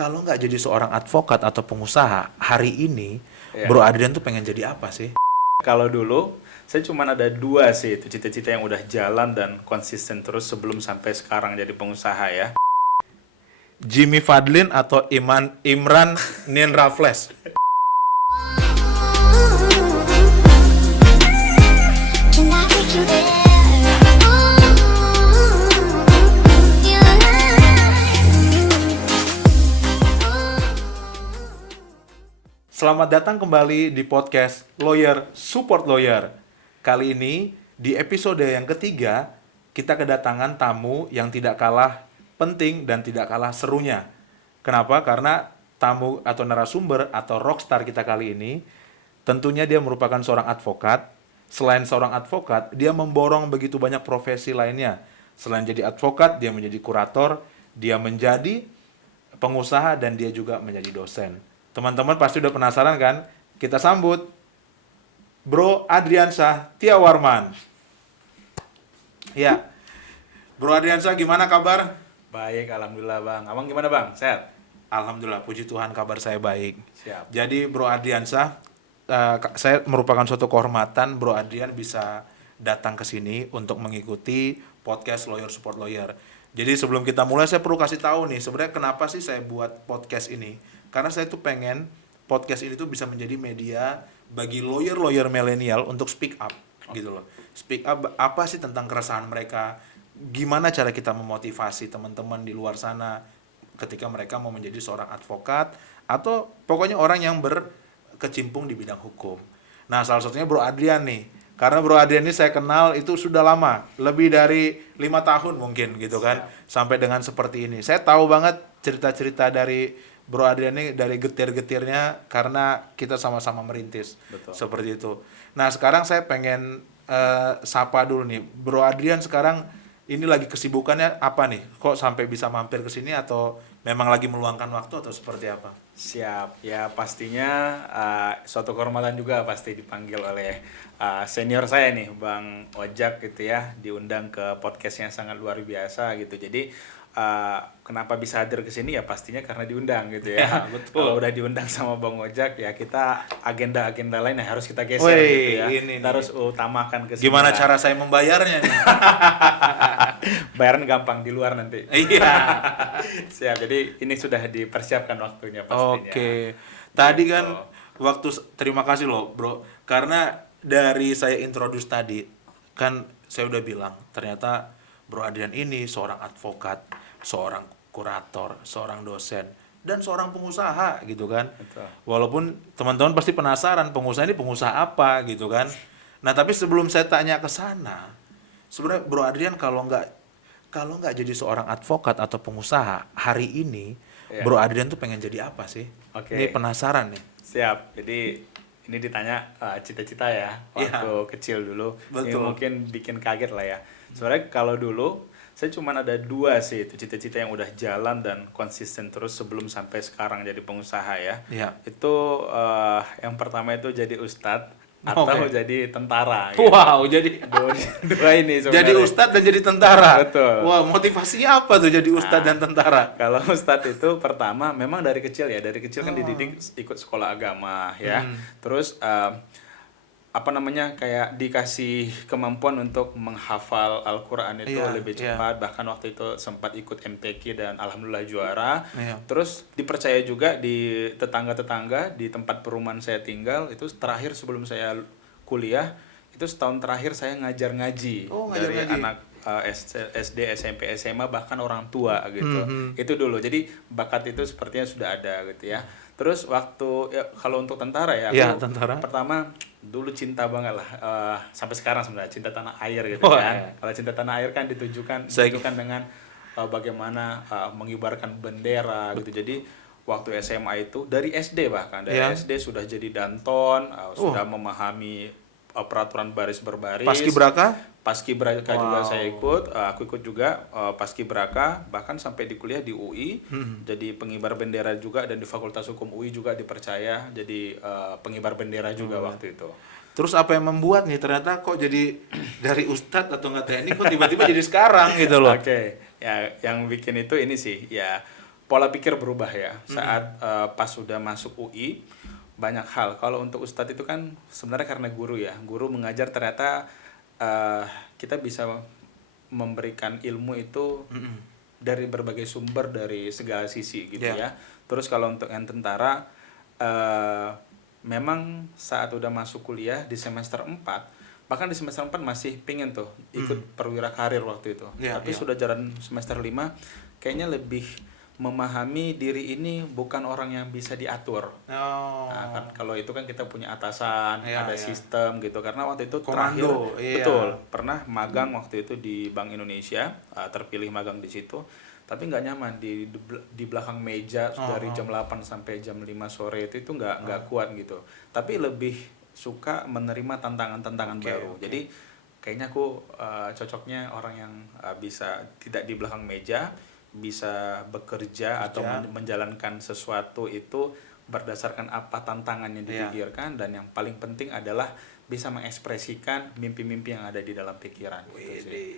Kalau nggak jadi seorang advokat atau pengusaha, hari ini Bro Adrian tuh pengen jadi apa sih? Kalau dulu, saya cuma ada 2 sih itu cita-cita yang udah jalan dan konsisten terus sebelum sampai sekarang jadi pengusaha ya. Jimmy Fadlin atau Imran Nin Raffles? Selamat datang kembali di podcast Lawyer Support Lawyer. Kali ini, di episode yang ketiga, kita kedatangan tamu yang tidak kalah penting dan tidak kalah serunya. Kenapa? Karena tamu atau narasumber atau rockstar kita kali ini, tentunya dia merupakan seorang advokat. Selain seorang advokat, dia memborong begitu banyak profesi lainnya. Selain jadi advokat, dia menjadi kurator, dia menjadi pengusaha, dan dia juga menjadi dosen. Teman-teman pasti udah penasaran kan? Kita sambut Bro Adriansyah Tiawarman. Ya, Bro Adriansyah, gimana kabar? Baik, alhamdulillah Bang. Abang gimana Bang? Sehat? Alhamdulillah, puji Tuhan kabar saya baik. Siap. Jadi Bro Adriansyah, saya merupakan suatu kehormatan Bro Adrian bisa datang ke sini untuk mengikuti podcast Lawyer Support Lawyer. Jadi sebelum kita mulai, saya perlu kasih tahu nih, sebenarnya kenapa sih saya buat podcast ini. Karena saya tuh pengen podcast ini tuh bisa menjadi media bagi lawyer-lawyer milenial untuk speak up, gitu loh. Speak up apa sih tentang keresahan mereka, gimana cara kita memotivasi teman-teman di luar sana ketika mereka mau menjadi seorang advokat, atau pokoknya orang yang berkecimpung di bidang hukum. Nah, salah satunya Bro Adrian nih. Karena Bro Adrian ini saya kenal itu sudah lama, lebih dari 5 tahun mungkin gitu kan, sampai dengan seperti ini. Saya tahu banget cerita-cerita dari Bro Adrian ini dari getir-getirnya karena kita sama-sama merintis. Betul. Seperti itu. Nah, sekarang saya pengen sapa dulu nih. Bro Adrian sekarang ini lagi kesibukannya apa nih? Kok sampai bisa mampir ke sini, atau memang lagi meluangkan waktu atau seperti apa? Siap. Ya pastinya suatu kehormatan juga pasti dipanggil oleh senior saya nih, Bang Ojak gitu ya, diundang ke podcast yang sangat luar biasa gitu. Jadi kenapa bisa hadir ke sini ya pastinya karena diundang gitu ya. Ya, betul. Kalau udah diundang sama Bang Ojak ya kita agenda-agenda lain yang harus kita geser gitu ya. Kita harus utamakan ke sini. Gimana cara saya membayarnya nih? Bayaran gampang di luar nanti. Iya. Siap. Jadi ini sudah dipersiapkan waktunya pastinya. Oke. Tadi Gitu. kan terima kasih loh, Bro. Karena dari saya introduce tadi kan saya udah bilang ternyata Bro Adrian ini seorang advokat, seorang kurator, seorang dosen, dan seorang pengusaha gitu kan. Betul. Walaupun teman-teman pasti penasaran pengusaha ini pengusaha apa gitu kan. Nah, tapi sebelum saya tanya ke sana, sebenarnya Bro Adrian kalau nggak jadi seorang advokat atau pengusaha hari ini, Iya. Bro Adrian tuh pengen jadi apa sih? Oke. Ini penasaran nih. Siap. Jadi ini ditanya cita-cita ya waktu kecil dulu. Ini Betul. mungkin bikin kaget lah ya. Sebenarnya kalau dulu saya cuma ada 2 sih itu cita-cita yang udah jalan dan konsisten terus sebelum sampai sekarang jadi pengusaha ya. Iya. Itu yang pertama itu jadi ustadz atau Oke. jadi tentara. Gitu. Wow, jadi Dua ini sebenarnya. jadi ustadz dan jadi tentara. Betul. Wah, motivasinya apa tuh jadi ustadz dan tentara? Kalau ustadz itu pertama memang dari kecil ya, dari kecil kan dididik ikut sekolah agama ya. Terus kayak dikasih kemampuan untuk menghafal Al-Qur'an itu Iya, lebih iya. cepat, bahkan waktu itu sempat ikut MTQ dan alhamdulillah juara. Iya. Terus dipercaya juga di tetangga-tetangga di tempat perumahan saya tinggal, itu terakhir sebelum saya kuliah, itu setahun terakhir saya ngajar ngaji Oh, ngajar dari ngaji. anak SD, SMP, SMA, bahkan orang tua gitu. Itu dulu. Jadi bakat itu sepertinya sudah ada gitu ya. Terus waktu kalau untuk tentara ya, Iya, aku tentara. pertama dulu cinta banget lah sampai sekarang sebenarnya cinta tanah air gitu Wah, kan. iya. Kalau cinta tanah air kan ditujukan dengan bagaimana mengibarkan bendera gitu. Jadi waktu SMA itu dari SD bahkan dari Iya. SD sudah jadi danton, sudah memahami peraturan baris berbaris. Paskibraka? Paskibraka juga saya ikut, aku ikut juga Paskibraka, bahkan sampai di kuliah di UI, jadi pengibar bendera juga, dan di Fakultas Hukum UI juga dipercaya jadi pengibar bendera juga waktu itu. Terus apa yang membuat nih ternyata kok jadi dari ustadz atau nggak teknik kok tiba-tiba jadi sekarang gitu loh? Oke, ya yang bikin itu ini sih, ya pola pikir berubah ya saat pas sudah masuk UI. Banyak hal. Kalau untuk ustadz itu kan sebenarnya karena guru ya, guru mengajar ternyata kita bisa memberikan ilmu itu dari berbagai sumber dari segala sisi gitu ya. Terus kalau untuk yang tentara memang saat udah masuk kuliah di semester 4, bahkan di semester 4 masih pingin tuh ikut perwira karir waktu itu. Tapi sudah jalan semester 5 kayaknya lebih memahami diri ini bukan orang yang bisa diatur. Nah, kan kalau itu kan kita punya atasan, ada sistem gitu. Karena waktu itu komando, betul, pernah magang waktu itu di Bank Indonesia, terpilih magang di situ. Tapi nggak nyaman di belakang meja dari jam 8 sampai jam 5 sore itu nggak kuat gitu. Tapi lebih suka menerima tantangan-tantangan baru. Jadi kayaknya aku cocoknya orang yang bisa tidak di belakang meja, bisa bekerja atau menjalankan sesuatu itu berdasarkan apa tantangan yang dipikirkan, dan yang paling penting adalah bisa mengekspresikan mimpi-mimpi yang ada di dalam pikiran. Gitu sih.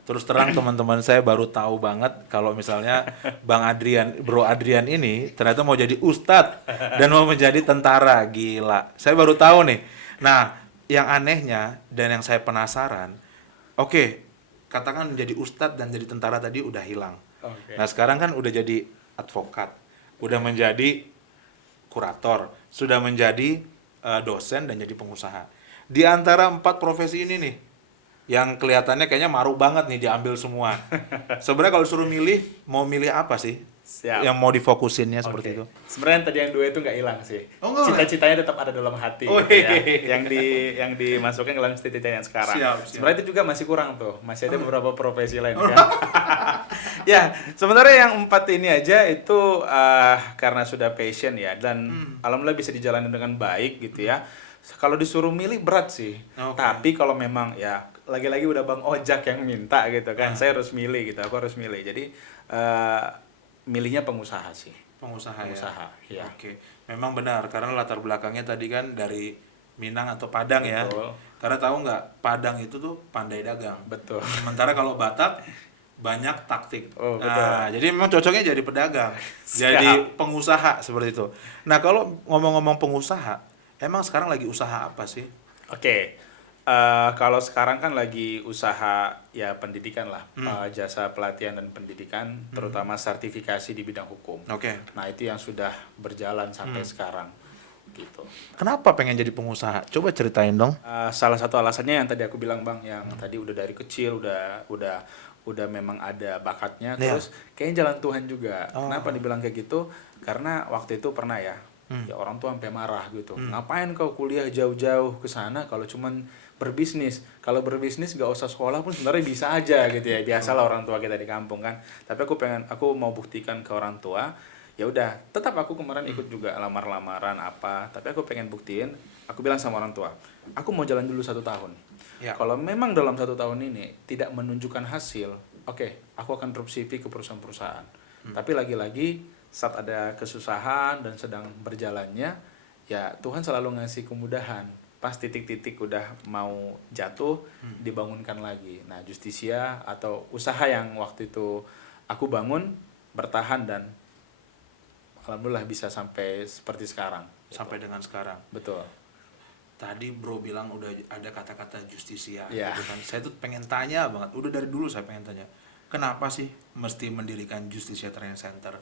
Terus terang teman-teman, saya baru tahu banget kalau misalnya Bro Adrian ini ternyata mau jadi ustadz dan mau menjadi tentara. Gila, saya baru tahu nih. Nah, yang anehnya dan yang saya penasaran, oke, katakan menjadi ustadz dan jadi tentara tadi udah hilang. Nah, sekarang kan udah jadi advokat, udah menjadi kurator, sudah menjadi dosen dan jadi pengusaha. Di antara 4 profesi ini nih, yang kelihatannya kayaknya maruk banget nih diambil semua. Sebenarnya kalau suruh milih, mau milih apa sih? Siap. Yang mau difokusinnya seperti itu. Sebenarnya tadi yang 2 itu nggak hilang sih. Cita-citanya tetap ada dalam hati. Yang dimasukkan ke dalam cita-cita yang sekarang. Sebenarnya itu juga masih kurang tuh. Masih ada beberapa profesi lain kan. Ya, sebenarnya yang 4 ini aja itu karena sudah passion ya, dan alhamdulillah bisa dijalani dengan baik gitu ya. Kalau disuruh milih berat sih. Tapi kalau memang ya lagi-lagi udah Bang Ojak yang minta gitu kan, saya harus milih gitu. Aku harus milih. Jadi milihnya pengusaha sih. Pengusaha ya. Oke. Memang benar, karena latar belakangnya tadi kan dari Minang atau Padang. Betul. Ya. Karena tahu nggak, Padang itu tuh pandai dagang. Betul. Sementara kalau Batak banyak taktik. Betul. Nah, jadi memang cocoknya jadi pedagang, jadi pengusaha seperti itu. Nah, kalau ngomong-ngomong pengusaha, emang sekarang lagi usaha apa sih? Oke. Kalau sekarang kan lagi usaha ya pendidikan lah, jasa pelatihan dan pendidikan, terutama sertifikasi di bidang hukum. Nah, itu yang sudah berjalan sampai sekarang gitu. Kenapa pengen jadi pengusaha? Coba ceritain dong. Salah satu alasannya yang tadi aku bilang Bang, yang tadi udah dari kecil udah memang ada bakatnya, terus kayaknya jalan Tuhan juga. Kenapa dibilang kayak gitu? Karena waktu itu pernah ya orang tua sampai marah gitu. Ngapain kau kuliah jauh-jauh ke sana kalau cuman berbisnis? Kalau berbisnis gak usah sekolah pun sebenarnya bisa aja gitu ya. Biasalah orang tua kita di kampung kan. Tapi aku mau buktikan ke orang tua. Ya udah, tetap aku kemarin ikut juga lamar-lamaran apa. Tapi aku pengen buktiin. Aku bilang sama orang tua, aku mau jalan dulu 1 tahun. Kalau memang dalam 1 tahun ini tidak menunjukkan hasil, oke, aku akan drop CV ke perusahaan-perusahaan. Tapi lagi-lagi saat ada kesusahan dan sedang berjalannya, ya Tuhan selalu ngasih kemudahan. Pas titik-titik udah mau jatuh, dibangunkan lagi. Nah, Justisia atau usaha yang waktu itu aku bangun, bertahan, dan alhamdulillah bisa sampai seperti sekarang. Sampai dengan sekarang. Betul. Tadi Bro bilang udah ada kata-kata Justisia. Gitu kan. Saya tuh pengen tanya banget, udah dari dulu saya pengen tanya, kenapa sih mesti mendirikan Justisia Training Center?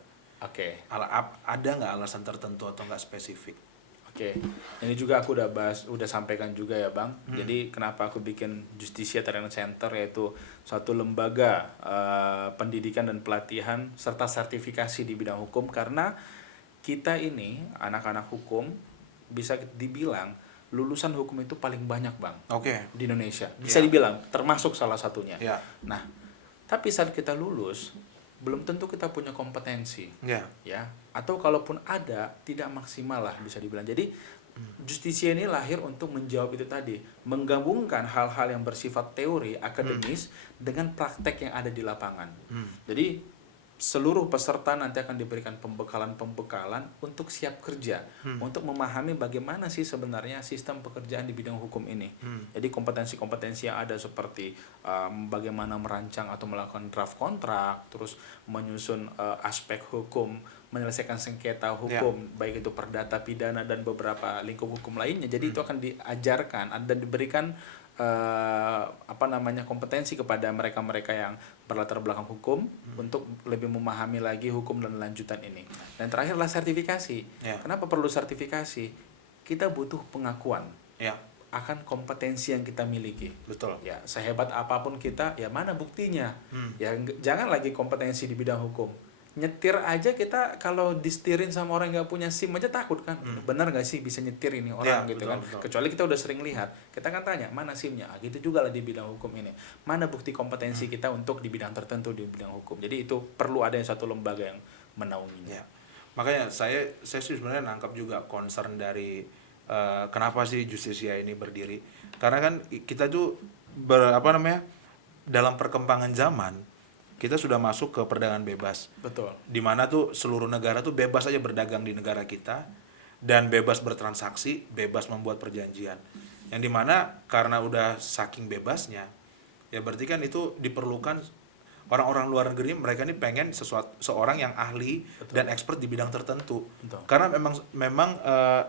Ada nggak alasan tertentu atau nggak spesifik? Ini juga aku udah sampaikan juga ya Bang. Jadi kenapa aku bikin Justisia Training Center, yaitu suatu lembaga pendidikan dan pelatihan serta sertifikasi di bidang hukum, karena kita ini anak-anak hukum bisa dibilang lulusan hukum itu paling banyak Bang di Indonesia. Bisa dibilang termasuk salah satunya. Nah, tapi saat kita lulus belum tentu kita punya kompetensi, ya. Atau kalaupun ada, tidak maksimal lah bisa dibilang. Jadi Justisia ini lahir untuk menjawab itu tadi, menggabungkan hal-hal yang bersifat teori akademis dengan praktek yang ada di lapangan. Jadi seluruh peserta nanti akan diberikan pembekalan-pembekalan untuk siap kerja, untuk memahami bagaimana sih sebenarnya sistem pekerjaan di bidang hukum ini. Jadi kompetensi-kompetensi yang ada seperti bagaimana merancang atau melakukan draft kontrak, terus menyusun aspek hukum, menyelesaikan sengketa hukum, baik itu perdata, pidana, dan beberapa lingkup hukum lainnya. Jadi itu akan diajarkan dan diberikan kompetensi kepada mereka-mereka yang berlatar belakang hukum untuk lebih memahami lagi hukum dan lanjutan ini. Dan terakhirlah sertifikasi. Kenapa perlu sertifikasi? Kita butuh pengakuan akan kompetensi yang kita miliki. Betul. Ya, sehebat apapun kita, ya mana buktinya? Ya jangan lagi kompetensi di bidang hukum. Nyetir aja kita kalau disetirin sama orang yang nggak punya SIM aja takut kan. Benar nggak sih bisa nyetir ini orang gitu betul, kan. betul. Kecuali kita udah sering lihat, kita kan tanya mana SIM-nya. Gitu juga lah di bidang hukum ini. Mana bukti kompetensi kita untuk di bidang tertentu di bidang hukum. Jadi itu perlu ada satu lembaga yang menaunginya. Makanya saya sih sebenarnya nangkap juga concern dari kenapa sih Justisia ini berdiri. Karena kan kita tuh dalam perkembangan zaman kita sudah masuk ke perdagangan bebas. Betul. Di mana tuh seluruh negara tuh bebas aja berdagang di negara kita dan bebas bertransaksi, bebas membuat perjanjian. Yang dimana karena udah saking bebasnya, ya berarti kan itu diperlukan orang-orang luar negeri, mereka ini pengen seorang yang ahli dan expert di bidang tertentu. Karena memang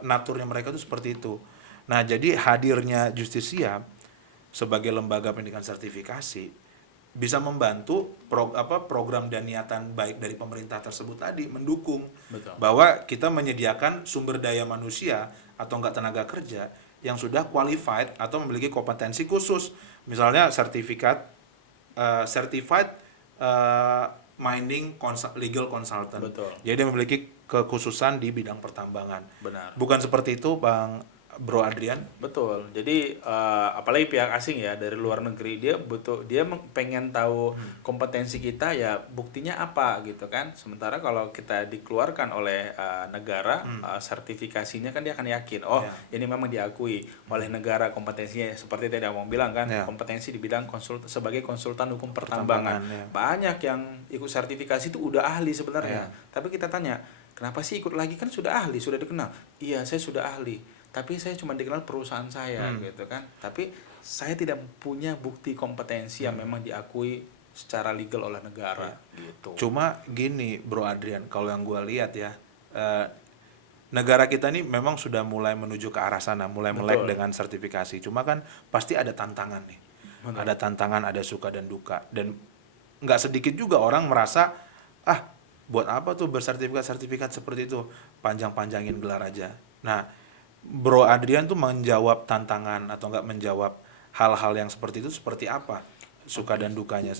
naturnya mereka tuh seperti itu. Nah, jadi hadirnya Justisia sebagai lembaga pendidikan sertifikasi bisa membantu program dan niatan baik dari pemerintah tersebut tadi mendukung. Betul. Bahwa kita menyediakan sumber daya manusia atau enggak tenaga kerja yang sudah qualified atau memiliki kompetensi khusus, misalnya certified mining legal consultant. Betul. Jadi dia memiliki kekhususan di bidang pertambangan. Benar. Bukan seperti itu, Bro Adrian? Betul. Jadi apalagi pihak asing ya dari luar negeri, dia pengen tahu kompetensi kita, ya buktinya apa gitu kan. Sementara kalau kita dikeluarkan oleh negara, sertifikasinya kan dia akan yakin ini memang diakui oleh negara kompetensinya, seperti tadi Abang bilang kan, kompetensi di bidang sebagai konsultan hukum pertambangan. Banyak yang ikut sertifikasi itu udah ahli sebenarnya. Tapi kita tanya, kenapa sih ikut lagi? Kan sudah ahli, sudah dikenal. Iya, saya sudah ahli. Tapi saya cuma dikenal perusahaan saya gitu kan. Tapi saya tidak punya bukti kompetensi yang memang diakui secara legal oleh negara gitu. Cuma gini Bro Adrian, kalau yang gue lihat ya, negara kita ini memang sudah mulai menuju ke arah sana, mulai melek dengan sertifikasi. Cuma kan pasti ada tantangan nih. Betul. Ada tantangan, ada suka dan duka. Dan nggak sedikit juga orang merasa, buat apa tuh bersertifikat seperti itu, panjang-panjangin gelar aja. Nah, Bro Adrian tuh menjawab tantangan atau enggak menjawab hal-hal yang seperti itu seperti apa suka dan dukanya?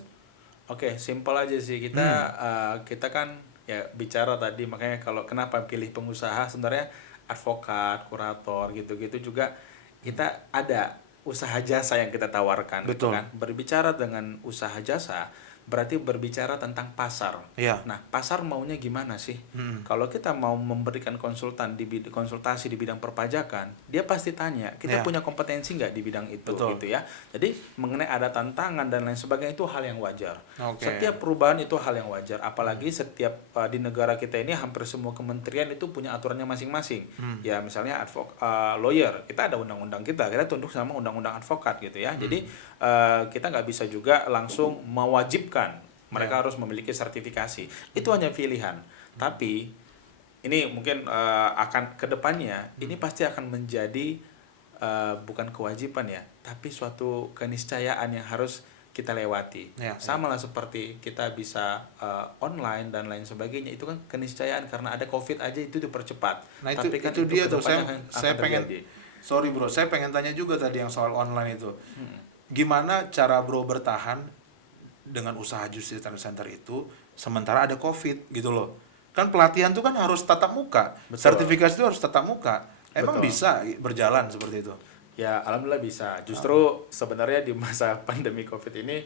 Oke, simpel aja sih. Kita kan ya bicara tadi, makanya kalau kenapa pilih pengusaha, sebenarnya advokat, kurator gitu-gitu juga kita ada usaha jasa yang kita tawarkan. Betul. Gitu kan. Berbicara dengan usaha jasa berarti berbicara tentang pasar. Nah, pasar maunya gimana sih? Kalau kita mau memberikan konsultasi di bidang perpajakan, dia pasti tanya, kita punya kompetensi nggak di bidang itu, gitu ya. Jadi mengenai ada tantangan dan lain sebagainya itu hal yang wajar. Setiap perubahan itu hal yang wajar. Apalagi setiap di negara kita ini hampir semua kementerian itu punya aturannya masing-masing. Ya misalnya lawyer, kita ada undang-undang kita tunduk sama undang-undang advokat gitu ya. Jadi kita nggak bisa juga langsung mewajibkan mereka harus memiliki sertifikasi. Itu hanya pilihan. Tapi ini mungkin akan kedepannya ini pasti akan menjadi bukan kewajiban ya, tapi suatu keniscayaan yang harus kita lewati. Sama lah seperti kita bisa online dan lain sebagainya, itu kan keniscayaan karena ada COVID aja itu dipercepat. Nah tapi itu dia tuh saya pengen terjadi. Sorry bro, saya pengen tanya juga tadi yang soal online itu. Gimana cara bro bertahan dengan usaha Justisia Training Center itu sementara ada COVID gitu loh? Kan pelatihan tuh kan harus tatap muka. Betul. Sertifikasi itu harus tatap muka. Emang Betul. bisa berjalan seperti itu? Ya, alhamdulillah bisa. Justru sebenarnya di masa pandemi COVID ini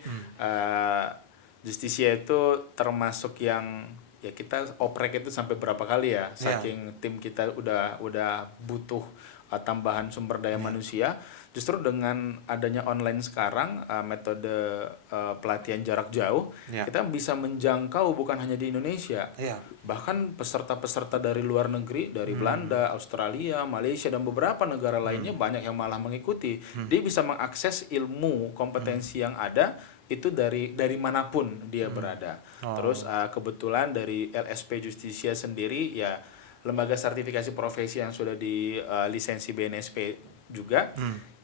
Justisia itu termasuk yang ya kita oprek itu sampai berapa kali ya, saking tim kita udah butuh tambahan sumber daya manusia. justru dengan adanya online sekarang, metode pelatihan jarak jauh, Ya. kita bisa menjangkau bukan hanya di Indonesia, Iya. bahkan peserta-peserta dari luar negeri, dari Belanda, Australia, Malaysia, dan beberapa negara lainnya banyak yang malah mengikuti. Dia bisa mengakses ilmu, kompetensi yang ada itu dari manapun dia berada. Terus kebetulan dari LSP Justisia sendiri ya lembaga sertifikasi profesi yang sudah di lisensi BNSP juga,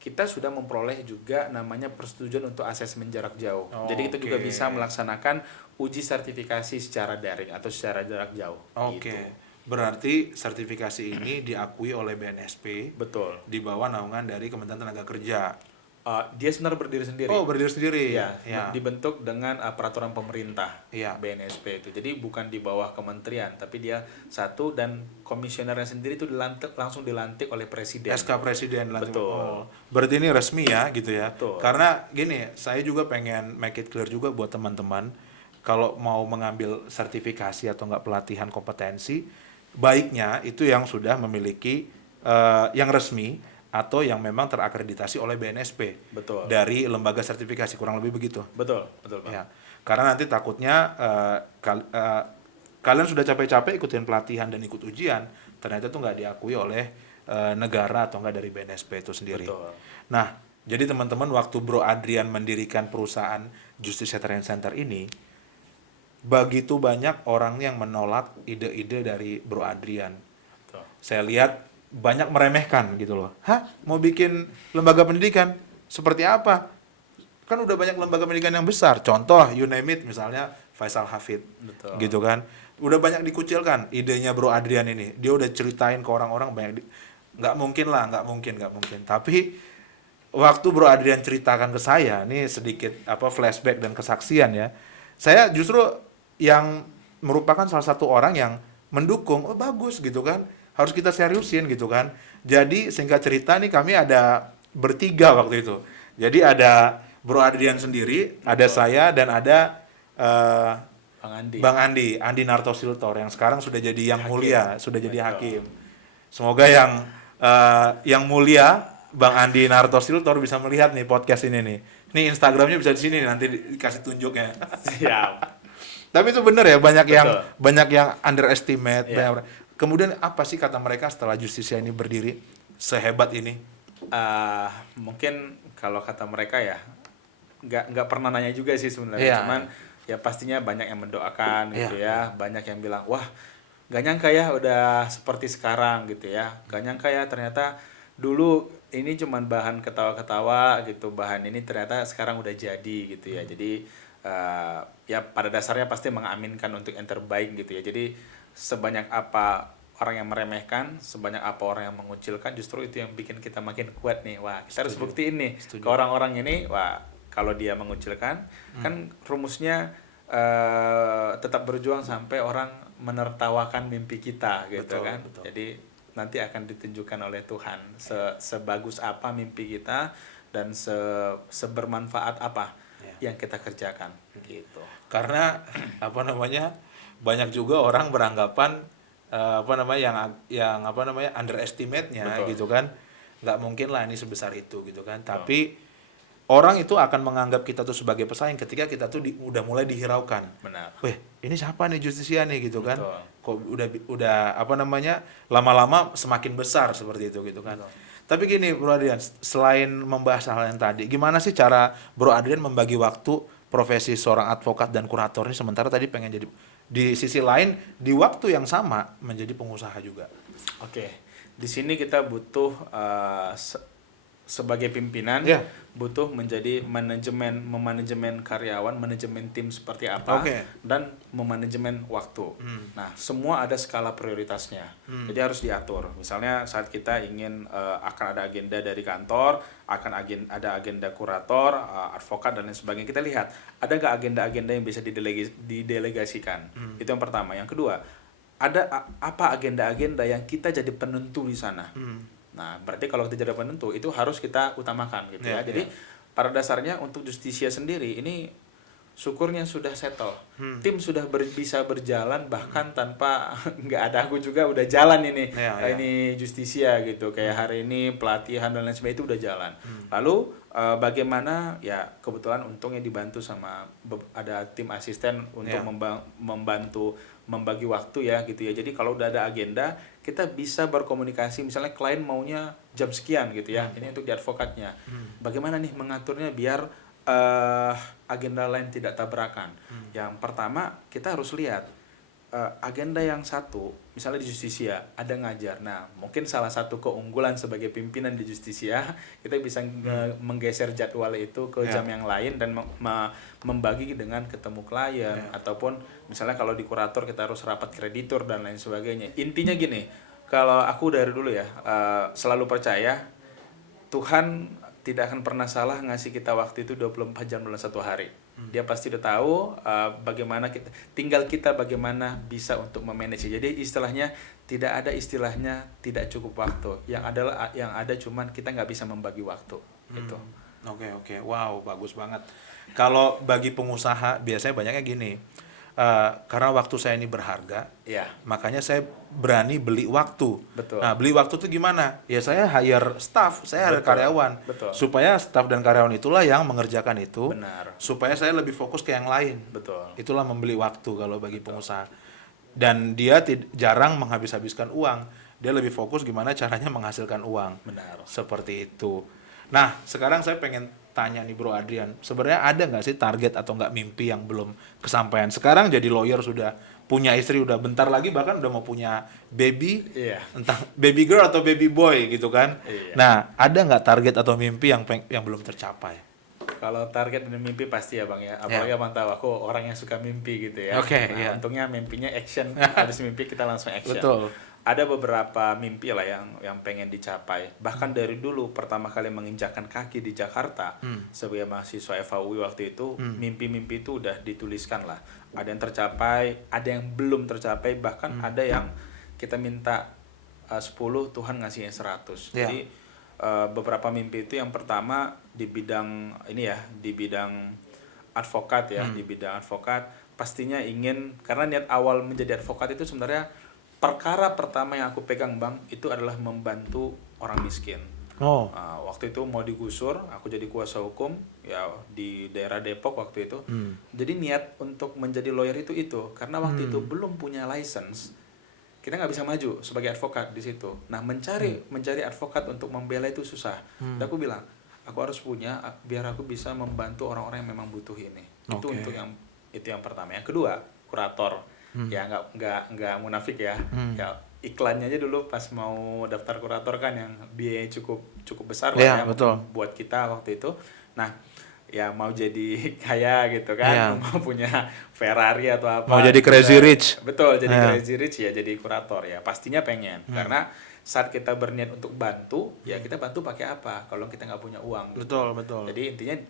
kita sudah memperoleh juga namanya persetujuan untuk asesmen jarak jauh. Jadi kita juga Oke. bisa melaksanakan uji sertifikasi secara daring atau secara jarak jauh. Oke. Gitu. Berarti sertifikasi ini diakui oleh BNSP Betul. di bawah naungan dari Kementerian Tenaga Kerja. Dia sebenarnya berdiri sendiri. Oh, berdiri sendiri. Ya, Ya. dibentuk dengan peraturan pemerintah Iya. BNSP itu. Jadi bukan di bawah kementerian, tapi dia satu dan komisionernya sendiri itu langsung dilantik oleh presiden. SK Presiden lantik. Betul. Oh, berarti ini resmi ya gitu ya. Betul. Karena gini, saya juga pengen make it clear juga buat teman-teman kalau mau mengambil sertifikasi atau enggak pelatihan kompetensi, baiknya itu yang sudah memiliki yang resmi atau yang memang terakreditasi oleh BNSP. Betul. Dari lembaga sertifikasi, kurang lebih begitu. Betul, Bang. Ya, karena nanti takutnya kalian sudah capek-capek ikutin pelatihan dan ikut ujian, ternyata itu nggak diakui oleh negara atau nggak dari BNSP itu sendiri. Betul. Nah, jadi teman-teman waktu Bro Adrian mendirikan perusahaan Justisia Training Center ini, begitu banyak orang yang menolak ide-ide dari Bro Adrian. Betul. Saya lihat banyak meremehkan gitu loh. Hah? Mau bikin lembaga pendidikan? Seperti apa? Kan udah banyak lembaga pendidikan yang besar. Contoh, you name it, misalnya Faisal Hafid. Betul. Gitu kan. Udah banyak dikucilkan idenya Bro Adrian ini. Dia udah ceritain ke orang-orang banyak. Nggak mungkin lah, nggak mungkin. Tapi waktu Bro Adrian ceritakan ke saya, ini sedikit flashback dan kesaksian ya. Saya justru yang merupakan salah satu orang yang mendukung, oh bagus gitu kan. Harus kita seriusin gitu kan. Jadi singkat cerita nih kami ada bertiga waktu itu. Jadi ada Bro Adrian sendiri, ada saya dan ada Bang Andi. Andi Nartosiltor yang sekarang sudah jadi yang Hakim. mulia, sudah jadi Betul. hakim. Semoga yang mulia Bang Andi Nartosiltor bisa melihat nih podcast ini nih. Nih Instagramnya bisa di sini nanti dikasih tunjuknya. Siap. Tapi itu bener ya, banyak Betul. yang underestimate. Iya. Kemudian apa sih kata mereka setelah Justisia ini berdiri sehebat ini? Mungkin kalau kata mereka ya nggak pernah nanya juga sih sebenarnya. Iya. Cuman ya pastinya banyak yang mendoakan gitu Iya. ya. Banyak yang bilang wah nggak nyangka ya udah seperti sekarang gitu ya. Nggak nyangka ya ternyata dulu ini cuman bahan ketawa-ketawa gitu. Bahan ini ternyata sekarang udah jadi gitu ya. Jadi ya pada dasarnya pasti mengaminkan untuk yang terbaik gitu ya. Jadi sebanyak apa orang yang meremehkan, sebanyak apa orang yang mengucilkan, justru itu yang bikin kita makin kuat nih. Wah, kita harus buktiin nih ke orang-orang ini. Wah, kalau dia mengucilkan, kan rumusnya tetap berjuang sampai orang menertawakan mimpi kita gitu. Betul, kan. betul. Jadi nanti akan ditunjukkan oleh Tuhan sebagus apa mimpi kita dan sebermanfaat apa yang kita kerjakan gitu. Karena banyak juga orang beranggapan yang underestimate-nya Betul. gitu kan, nggak mungkin lah ini sebesar itu gitu kan. Tapi orang itu akan menganggap kita tuh sebagai pesaing ketika kita tuh udah mulai dihiraukan. Benar. Weh, ini siapa nih Justisia nih gitu kan? Betul. Kok udah lama-lama semakin besar seperti itu gitu kan. Betul. Tapi gini Bro Adrian, selain membahas hal yang tadi, gimana sih cara Bro Adrian membagi waktu profesi seorang advokat dan kurator ini, sementara tadi pengen jadi di sisi lain di waktu yang sama menjadi pengusaha juga. Oke, di sini kita butuh sebagai pimpinan Iya. butuh menjadi memanajemen karyawan, manajemen tim seperti apa, Oke. dan memanajemen waktu. Nah, semua ada skala prioritasnya. Jadi harus diatur. Misalnya saat kita ingin akan ada agenda dari kantor, ada agenda kurator, advokat dan lain sebagainya. Kita lihat ada nggak agenda-agenda yang bisa didelegasikan. Itu yang pertama. Yang kedua, ada apa agenda-agenda yang kita jadi penentu di sana. Nah, berarti kalau kita jadi penentu itu harus kita utamakan gitu ya. Jadi pada dasarnya untuk Justisia sendiri ini syukurnya sudah settle. Tim sudah bisa berjalan bahkan tanpa nggak ada aku juga udah jalan ini. Ini Justisia gitu. Kayak hari ini pelatihan dan lain sebagainya itu udah jalan. Lalu bagaimana ya kebetulan untungnya dibantu sama ada tim asisten untuk membantu membagi waktu ya gitu ya. Jadi kalau udah ada agenda, kita bisa berkomunikasi misalnya klien maunya jam sekian gitu ya. Ini untuk di advokatnya. Bagaimana nih mengaturnya biar agenda lain tidak tabrakan. Yang pertama kita harus lihat agenda yang satu, misalnya di Justisia ada ngajar. Nah, mungkin salah satu keunggulan sebagai pimpinan di Justisia, kita bisa menggeser jadwal itu ke jam yang lain dan membagi dengan ketemu klien ataupun misalnya kalau di kurator kita harus rapat kreditur dan lain sebagainya. Intinya gini, kalau aku dari dulu ya selalu percaya Tuhan tidak akan pernah salah ngasih kita waktu itu 24 jam dalam satu hari. Dia pasti udah tahu bagaimana tinggal kita bagaimana bisa untuk memanage. Jadi istilahnya tidak ada istilahnya tidak cukup waktu. Yang ada cuman kita nggak bisa membagi waktu. Itu. Oke. Wow, bagus banget. Kalau bagi pengusaha biasanya banyaknya gini. Karena waktu saya ini berharga, makanya saya berani beli waktu. Betul. Nah, beli waktu itu gimana? Ya saya hire staff, saya hire karyawan. Betul. Supaya staff dan karyawan itulah yang mengerjakan itu. Benar. Supaya saya lebih fokus ke yang lain. Betul. Itulah membeli waktu kalau bagi pengusaha. Dan dia jarang menghabis-habiskan uang. Dia lebih fokus gimana caranya menghasilkan uang. Benar. Seperti itu. Nah, sekarang saya pengen tanya nih Bro Adrian, sebenarnya ada nggak sih target atau nggak mimpi yang belum kesampaian? Sekarang jadi lawyer sudah punya istri, udah bentar lagi bahkan udah mau punya baby, entah baby girl atau baby boy gitu kan. Nah, ada nggak target atau mimpi yang belum tercapai? Kalau target dan mimpi pasti ya Bang ya, apalagi Abang tahu aku orang yang suka mimpi gitu ya. Untungnya mimpinya action, habis mimpi kita langsung action. Betul. Ada beberapa mimpi lah yang pengen dicapai. Bahkan dari dulu pertama kali menginjakkan kaki di Jakarta sebagai mahasiswa FAUI waktu itu, mimpi-mimpi itu udah dituliskan lah. Ada yang tercapai, ada yang belum tercapai, bahkan ada yang kita minta 10, Tuhan ngasihnya 100. Jadi beberapa mimpi itu yang pertama di bidang ini ya, di bidang advokat ya, di bidang advokat pastinya ingin, karena niat awal menjadi advokat itu sebenarnya perkara pertama yang aku pegang Bang itu adalah membantu orang miskin. Waktu itu mau digusur, aku jadi kuasa hukum ya di daerah Depok waktu itu. Jadi niat untuk menjadi lawyer itu karena waktu itu belum punya license, kita nggak bisa maju sebagai advokat di situ. Nah mencari advokat untuk membela itu susah. Dan aku bilang aku harus punya biar aku bisa membantu orang-orang yang memang butuh ini. Itu untuk yang pertama. Yang kedua kurator. Ya nggak munafik ya. Ya iklannya aja dulu pas mau daftar kurator kan yang biaya cukup besar lah ya buat kita waktu itu. Nah ya mau jadi kaya gitu kan, mau punya Ferrari atau apa. Mau jadi crazy rich. Betul, jadi crazy rich ya jadi kurator ya pastinya pengen. Karena saat kita berniat untuk bantu, ya kita bantu pakai apa? Kalau kita nggak punya uang. Betul. Jadi intinya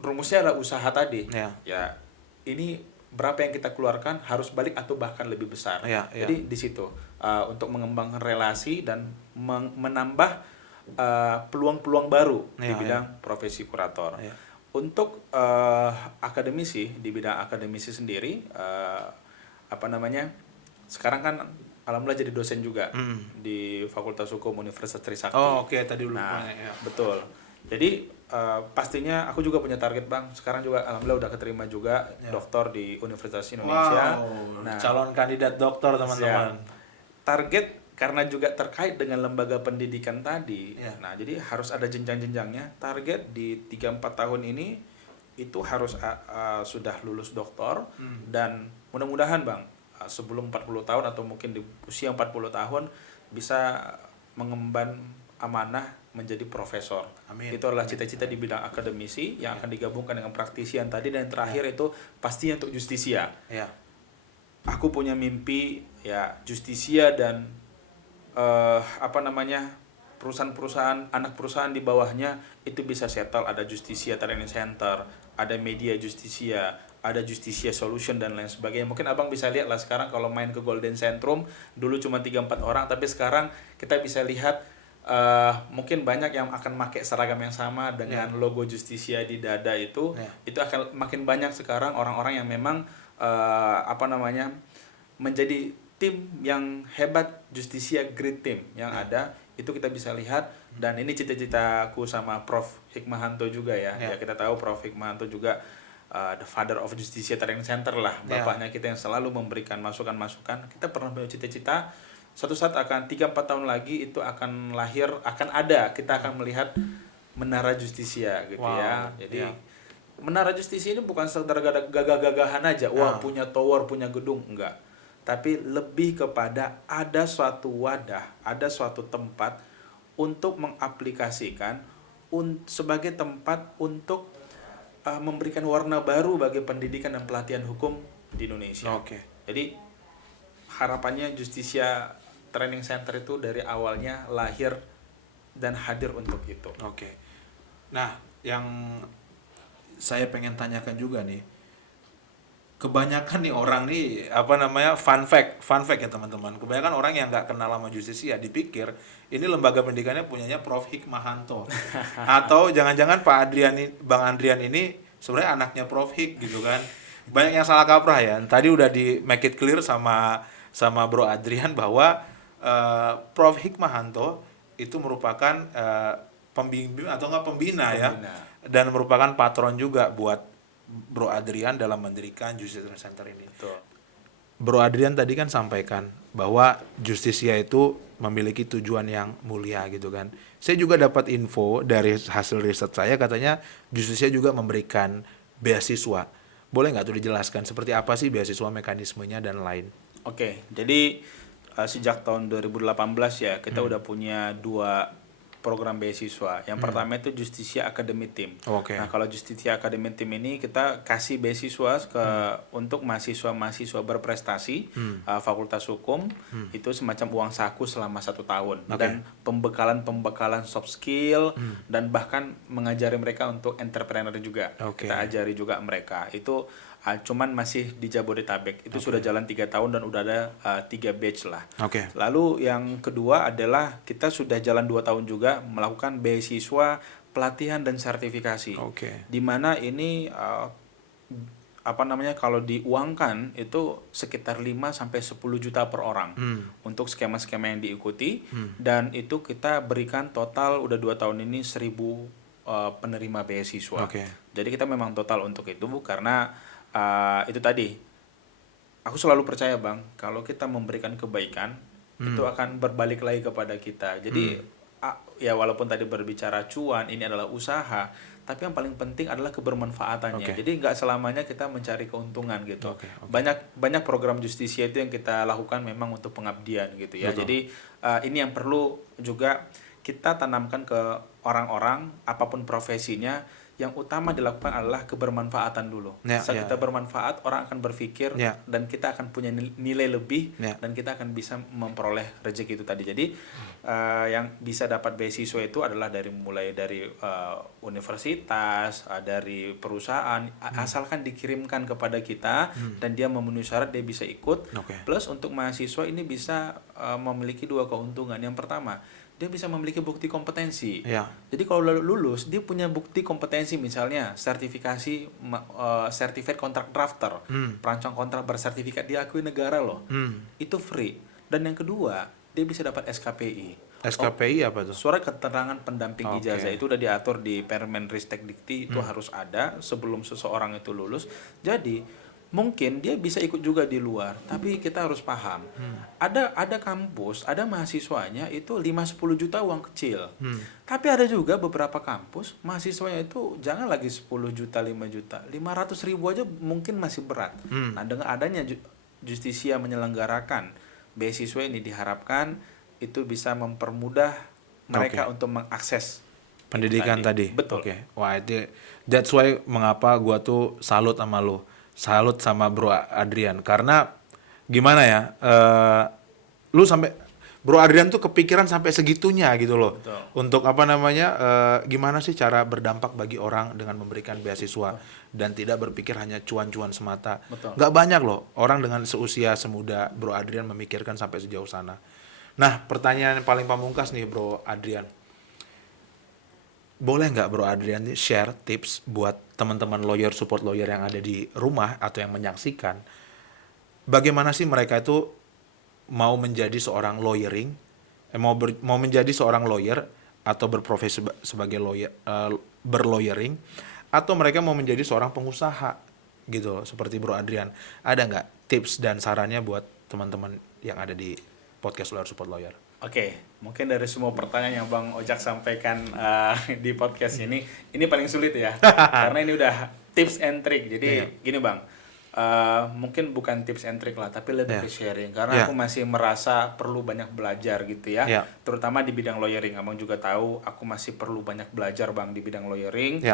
rumusnya adalah usaha tadi. Ya ini berapa yang kita keluarkan harus balik atau bahkan lebih besar. Jadi di situ untuk mengembangkan relasi dan menambah peluang-peluang baru di bidang profesi kurator. Untuk akademisi di bidang akademisi sendiri sekarang kan alhamdulillah jadi dosen juga di Fakultas Hukum Universitas Trisakti. Tadi lupa betul. Jadi pastinya aku juga punya target Bang. Sekarang juga alhamdulillah udah keterima juga doktor di Universitas Indonesia. Calon kandidat doktor teman-teman. Target karena juga terkait dengan lembaga pendidikan tadi. Nah, jadi harus ada jenjang-jenjangnya. Target di 3-4 tahun ini itu harus sudah lulus doktor dan mudah-mudahan Bang sebelum 40 tahun atau mungkin di usia 40 tahun bisa mengemban amanah menjadi profesor. Amin. Itu adalah cita-cita di bidang akademisi yang akan digabungkan dengan praktisian tadi, dan yang terakhir itu pastinya untuk Justisia. Aku punya mimpi ya Justisia dan perusahaan-perusahaan anak perusahaan di bawahnya itu bisa settle. Ada Justisia Training Center, ada Media Justisia, ada Justisia Solution dan lain sebagainya. Mungkin Abang bisa lihat lah sekarang kalau main ke Golden Centrum dulu cuma 3-4 orang, tapi sekarang kita bisa lihat mungkin banyak yang akan pakai seragam yang sama dengan logo Justisia di dada itu akan makin banyak sekarang orang-orang yang memang menjadi tim yang hebat, Justisia Great Team yang ada itu kita bisa lihat. Dan ini cita-citaku sama Prof Hikmahanto juga ya kita tahu Prof Hikmahanto juga the father of Justisia Training Center lah, bapaknya kita yang selalu memberikan masukan-masukan. Kita pernah punya cita-cita suatu saat akan 3-4 tahun lagi itu akan lahir, kita akan melihat Menara Justisia gitu ya. Jadi Menara Justisia ini bukan sekedar gagah-gagahan aja, punya tower, punya gedung, enggak. Tapi lebih kepada ada suatu wadah, ada suatu tempat untuk mengaplikasikan sebagai tempat untuk memberikan warna baru bagi pendidikan dan pelatihan hukum di Indonesia. Jadi harapannya Justisia Training Center itu dari awalnya lahir dan hadir untuk itu. Nah, yang saya pengen tanyakan juga nih, kebanyakan nih orang nih fun fact ya teman-teman. Kebanyakan orang yang nggak kenal sama Justisia dipikir ini lembaga pendidikannya punyanya Prof Hikmahanto atau jangan-jangan Bang Andrian ini sebenarnya anaknya Prof Hik gitu kan. Banyak yang salah kaprah ya. Tadi udah di make it clear sama Bro Adrian bahwa Prof Hikmahanto itu merupakan pembimbing atau pembina ya, dan merupakan patron juga buat Bro Adrian dalam mendirikan Justisia Training Center ini. Bro Adrian tadi kan sampaikan bahwa Justisia itu memiliki tujuan yang mulia gitu kan. Saya juga dapat info dari hasil riset saya, katanya Justisia juga memberikan beasiswa. Boleh nggak tuh dijelaskan seperti apa sih beasiswa, mekanismenya dan lain? Jadi sejak tahun 2018 ya kita udah punya 2 program beasiswa. Yang pertama itu Justisia Academy Team. Nah, kalau Justisia Academy Team ini kita kasih beasiswa untuk mahasiswa-mahasiswa berprestasi Fakultas Hukum, itu semacam uang saku selama 1 tahun dan pembekalan soft skill dan bahkan mengajari mereka untuk entrepreneur juga. Kita ajari juga mereka. Itu cuman masih di Jabodetabek. Itu sudah jalan 3 tahun dan udah ada 3 batch lah. Lalu yang kedua adalah kita sudah jalan 2 tahun juga melakukan beasiswa pelatihan dan sertifikasi. Di mana ini kalau diuangkan itu sekitar 5 sampai 10 juta per orang untuk skema-skema yang diikuti, dan itu kita berikan total udah 2 tahun ini 1.000 penerima beasiswa. Jadi kita memang total untuk itu karena itu tadi aku selalu percaya Bang, kalau kita memberikan kebaikan itu akan berbalik lagi kepada kita. Jadi ya walaupun tadi berbicara cuan, ini adalah usaha, tapi yang paling penting adalah kebermanfaatannya. Jadi nggak selamanya kita mencari keuntungan gitu. Banyak program Justisia itu yang kita lakukan memang untuk pengabdian gitu ya. Jadi ini yang perlu juga kita tanamkan ke orang-orang apapun profesinya. Yang utama dilakukan adalah kebermanfaatan dulu. Saat kita bermanfaat, orang akan berpikir dan kita akan punya nilai lebih dan kita akan bisa memperoleh rezeki itu tadi. Jadi yang bisa dapat beasiswa itu adalah mulai dari universitas, dari perusahaan, asalkan dikirimkan kepada kita dan dia memenuhi syarat, dia bisa ikut. Plus untuk mahasiswa ini bisa memiliki 2 keuntungan. Yang pertama, dia bisa memiliki bukti kompetensi. Jadi kalau lulus, dia punya bukti kompetensi, misalnya sertifikasi certified contract drafter, perancang kontrak bersertifikat diakui negara loh. Itu free. Dan yang kedua, dia bisa dapat SKPI. SKPI apa tuh? Surat keterangan pendamping ijazah itu udah diatur di Permen Ristek Dikti, itu harus ada sebelum seseorang itu lulus. Jadi mungkin dia bisa ikut juga di luar, tapi kita harus paham. Ada kampus, ada mahasiswanya itu 5-10 juta uang kecil. Tapi ada juga beberapa kampus mahasiswanya itu jangan lagi 10 juta, 5 juta, 500 ribu aja mungkin masih berat. Nah, dengan adanya Justisia menyelenggarakan beasiswa ini, diharapkan itu bisa mempermudah mereka untuk mengakses pendidikan tadi. Betul. Wah, itu that's why mengapa gua tuh salut sama lo. Salut sama Bro Adrian, karena gimana ya, lu sampai Bro Adrian tuh kepikiran sampai segitunya gitu loh. Untuk gimana sih cara berdampak bagi orang dengan memberikan beasiswa dan tidak berpikir hanya cuan-cuan semata. Nggak banyak loh orang dengan seusia semuda Bro Adrian memikirkan sampai sejauh sana. Nah, pertanyaan yang paling pamungkas nih Bro Adrian. Boleh nggak Bro Adrian share tips buat teman-teman lawyer, support lawyer yang ada di rumah atau yang menyaksikan, bagaimana sih mereka itu mau menjadi seorang mau menjadi seorang lawyer atau berprofesi sebagai lawyer, berlawyering, atau mereka mau menjadi seorang pengusaha gitu seperti Bro Adrian. Ada nggak tips dan sarannya buat teman-teman yang ada di podcast Lawyer Support Lawyer? Oke, mungkin dari semua pertanyaan yang Bang Ojak sampaikan di podcast ini paling sulit ya. Karena ini udah tips and trick. Jadi gini Bang, mungkin bukan tips and trick lah, tapi lebih ke sharing. Karena aku masih merasa perlu banyak belajar gitu ya. Terutama di bidang lawyering. Abang juga tahu aku masih perlu banyak belajar Bang di bidang lawyering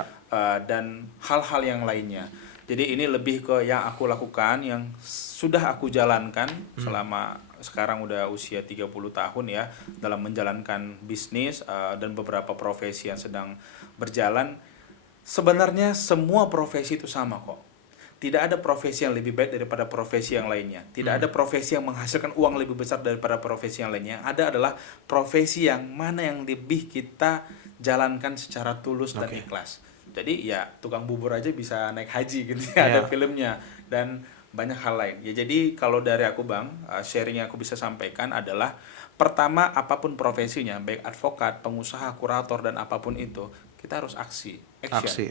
dan hal-hal yang lainnya. Jadi ini lebih ke yang aku lakukan, yang sudah aku jalankan selama sekarang udah usia 30 tahun ya dalam menjalankan bisnis dan beberapa profesi yang sedang berjalan. Sebenarnya semua profesi itu sama kok. Tidak ada profesi yang lebih baik daripada profesi yang lainnya. Tidak ada profesi yang menghasilkan uang lebih besar daripada profesi yang lainnya. Ada adalah profesi yang mana yang lebih kita jalankan secara tulus dan ikhlas. Jadi ya tukang bubur aja bisa naik haji gitu ya, ada filmnya dan banyak hal lain. Ya jadi kalau dari aku Bang, sharing yang aku bisa sampaikan adalah pertama apapun profesinya, baik advokat, pengusaha, kurator dan apapun itu, kita harus action.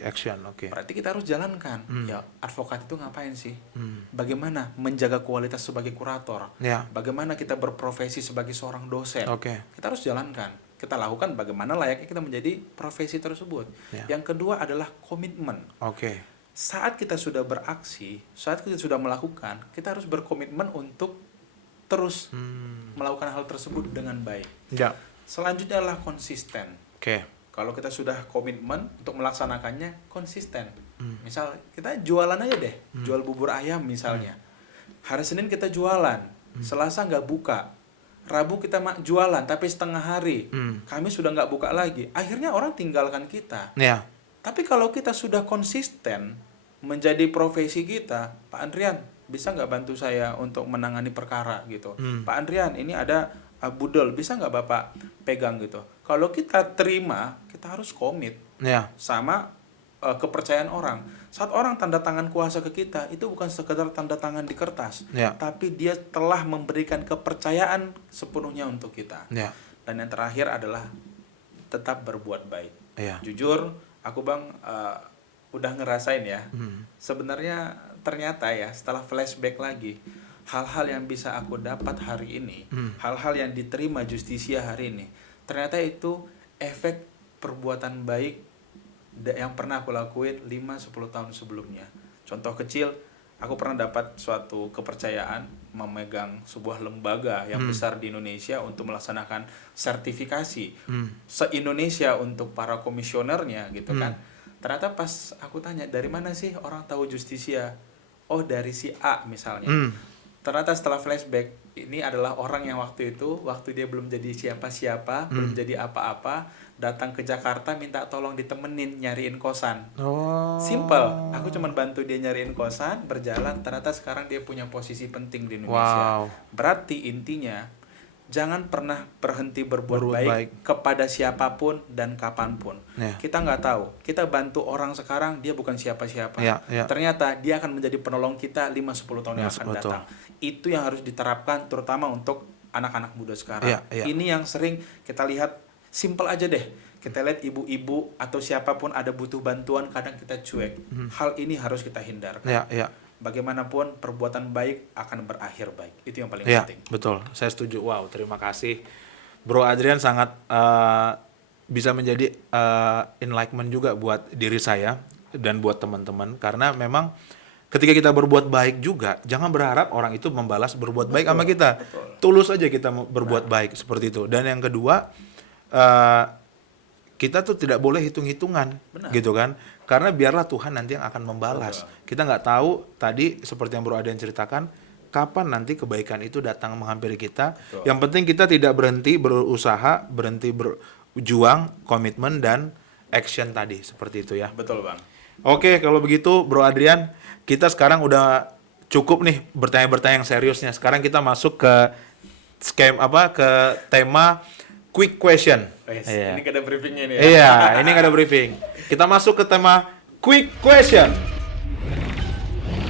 Action, oke. Berarti kita harus jalankan. Ya, advokat itu ngapain sih? Bagaimana menjaga kualitas sebagai kurator? Bagaimana kita berprofesi sebagai seorang dosen? Kita harus jalankan. Kita lakukan bagaimana layaknya kita menjadi profesi tersebut. Yang kedua adalah komitmen. Saat kita sudah beraksi, saat kita sudah melakukan, kita harus berkomitmen untuk terus melakukan hal tersebut dengan baik. Selanjutnya adalah konsisten. Kalau kita sudah komitmen untuk melaksanakannya, konsisten. Misal kita jualan aja deh, jual bubur ayam misalnya. Hari Senin kita jualan, Selasa nggak buka, Rabu kita jualan tapi setengah hari, Kamis sudah nggak buka lagi. Akhirnya orang tinggalkan kita. Tapi kalau kita sudah konsisten menjadi profesi kita, Pak Andrian bisa nggak bantu saya untuk menangani perkara gitu. Pak Andrian ini ada budel, bisa nggak Bapak pegang gitu. Kalau kita terima, kita harus komit sama kepercayaan orang. Saat orang tanda tangan kuasa ke kita, itu bukan sekedar tanda tangan di kertas, tapi dia telah memberikan kepercayaan sepenuhnya untuk kita. Dan yang terakhir adalah tetap berbuat baik. Jujur, aku Bang udah ngerasain ya. Sebenarnya ternyata ya setelah flashback lagi, hal-hal yang bisa aku dapat hari ini, hal-hal yang diterima Justisia hari ini, ternyata itu efek perbuatan baik yang pernah aku lakuin 5-10 tahun sebelumnya. Contoh kecil, aku pernah dapat suatu kepercayaan memegang sebuah lembaga yang besar di Indonesia untuk melaksanakan sertifikasi se-Indonesia untuk para komisionernya gitu kan. Ternyata pas aku tanya, dari mana sih orang tahu Justisia? Oh, dari si A misalnya. Ternyata setelah flashback, ini adalah orang yang waktu dia belum jadi siapa-siapa, belum jadi apa-apa, datang ke Jakarta minta tolong ditemenin nyariin kosan. Simple, aku cuma bantu dia nyariin kosan, berjalan, ternyata sekarang dia punya posisi penting di Indonesia. Berarti intinya, jangan pernah berhenti berbuat baik kepada siapapun dan kapanpun. Kita nggak tahu, kita bantu orang sekarang, dia bukan siapa-siapa. Ternyata dia akan menjadi penolong kita 5-10 tahun yang akan datang. Itu yang harus diterapkan terutama untuk anak-anak muda sekarang. Ini yang sering kita lihat, simple aja deh. Kita lihat ibu-ibu atau siapapun ada butuh bantuan, kadang kita cuek. Hal ini harus kita hindarkan. Bagaimanapun perbuatan baik akan berakhir baik. Itu yang paling penting. Betul, saya setuju. Wow, terima kasih. Bro Adrian sangat bisa menjadi enlightenment juga buat diri saya dan buat teman-teman. Karena memang ketika kita berbuat baik juga, jangan berharap orang itu membalas berbuat baik sama kita. Tulus aja kita berbuat baik seperti itu. Dan yang kedua, kita tuh tidak boleh hitung-hitungan, gitu kan? Karena biarlah Tuhan nanti yang akan membalas. Kita nggak tahu tadi seperti yang Bro Adrian ceritakan, kapan nanti kebaikan itu datang menghampiri kita. Yang penting kita tidak berhenti berusaha, berhenti berjuang, komitmen dan action tadi seperti itu ya. Betul Bang. Oke, kalau begitu Bro Adrian, kita sekarang udah cukup nih bertanya-bertanya yang seriusnya. Sekarang kita masuk ke ke tema quick question. Wes, Iya. ini ada briefingnya nih ya. Iya, ini nggak ada briefing. Kita masuk ke tema quick question.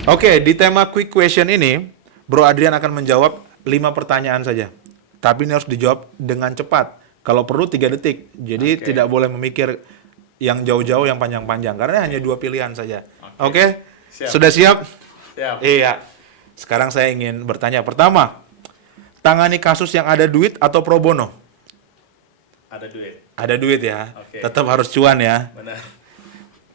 Oke, di tema quick question ini, Bro Adrian akan menjawab 5 pertanyaan saja. Tapi ini harus dijawab dengan cepat. Kalau perlu 3 detik. Jadi Oke. tidak boleh memikir yang jauh-jauh, yang panjang-panjang. Karena hanya 2 pilihan saja. Oke. Oke? Siap. Sudah siap? Siap. Iya. Sekarang saya ingin bertanya. Pertama, tangani kasus yang ada duit atau pro bono? Ada duit. Ada duit ya. Oke. Tetap harus cuan ya. Benar.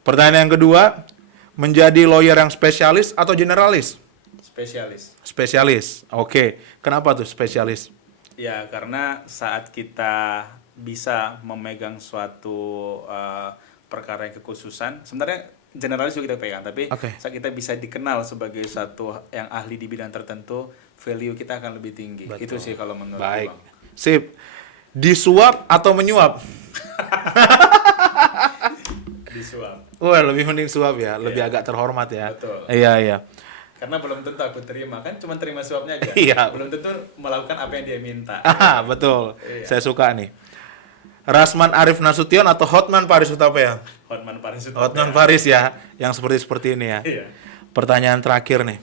Pertanyaan yang kedua, menjadi lawyer yang spesialis atau generalis? Spesialis. Spesialis. Oke. Kenapa tuh spesialis? Ya, karena saat kita bisa memegang suatu perkara yang kekhususan, sebenarnya generalis juga kita pegang, tapi Oke. saat kita bisa dikenal sebagai satu yang ahli di bidang tertentu, value kita akan lebih tinggi. Betul. Itu sih kalau menurut Baik. Bang. Sip. Disuap atau menyuap? Disuap. Wah, lebih mending suap ya. Lebih Iya. agak terhormat ya. Betul. Iya, iya. Karena belum tentu aku terima, kan cuma terima suapnya aja. Iya. Belum tentu melakukan apa yang dia minta. Ah, betul. Iya. Saya suka nih. Rasman Arif Nasution atau Hotman Paris Hutapea? Hotman Paris itu. Hotman Paris ya, yang seperti ini ya. Iya. Pertanyaan terakhir nih.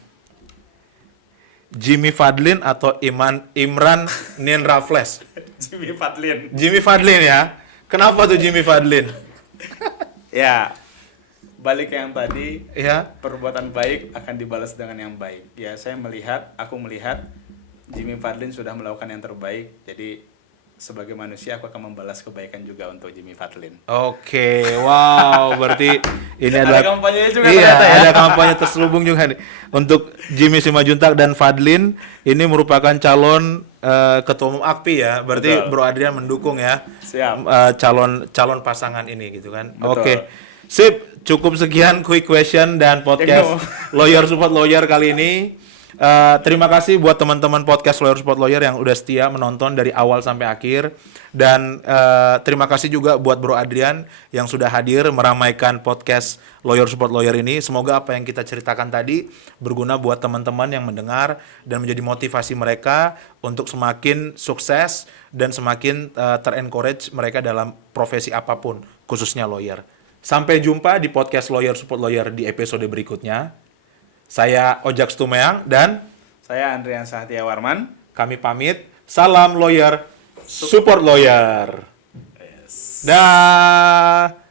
Jimmy Fadlin atau Imran Nin Raffles? Jimmy Fadlin. Jimmy Fadlin ya. Kenapa tuh Jimmy Fadlin? Ya, balik ke yang tadi, Ya. perbuatan baik akan dibalas dengan yang baik. Ya, aku melihat Jimmy Fadlin sudah melakukan yang terbaik. Jadi sebagai manusia aku akan membalas kebaikan juga untuk Jimmy Fadlin. Oke, wow, berarti ini Ada adalah kampanyenya juga iya, ternyata ya. ada kampanye terselubung juga nih. Untuk Jimmy Simanjuntak dan Fadlin, ini merupakan calon ketua umum AKPI ya. Berarti Betul. Bro Adrian mendukung ya. Siap. Calon pasangan ini gitu kan. Betul. Oke. Sip, cukup sekian quick question dan podcast Lawyer Support Lawyer kali ini. Terima kasih buat teman-teman podcast Lawyer Support Lawyer yang udah setia menonton dari awal sampai akhir, dan terima kasih juga buat Bro Adrian yang sudah hadir meramaikan podcast Lawyer Support Lawyer ini. Semoga apa yang kita ceritakan tadi berguna buat teman-teman yang mendengar dan menjadi motivasi mereka untuk semakin sukses dan semakin ter-encourage mereka dalam profesi apapun, khususnya lawyer. Sampai jumpa di podcast Lawyer Support Lawyer di episode berikutnya. Saya Ojak Stumeang dan Saya Andrian Sahtia Warman. kami pamit. Salam lawyer, support lawyer. Dah.